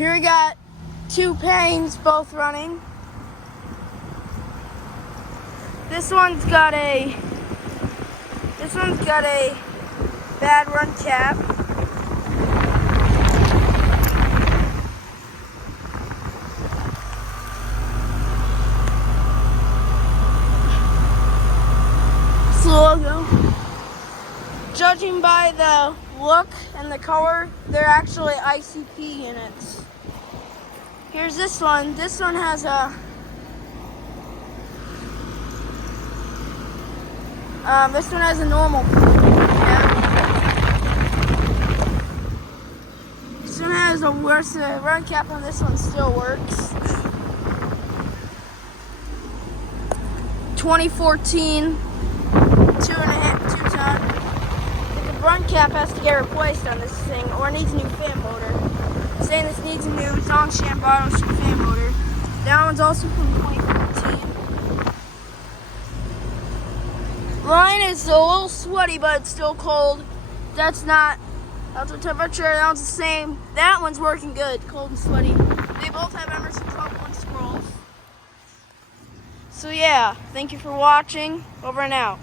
Here we got two Paynes both running. This one's got a bad run cap. It's the logo. Judging by the look and the color, they're actually ICP units. Here's this one. This one has a normal. Yeah. This one has a worse run cap on this one still works. 2014, 2 ton. The run cap has to get replaced on this thing, or it needs a new fan motor. I'm saying this needs a new Zongshan bottle fan motor. That one's also from 2014. Mine is a little sweaty, but it's still cold. That's the temperature. That one's the same. That one's working good, cold and sweaty. They both have Emerson 12-point scrolls. So yeah, thank you for watching. Over and out.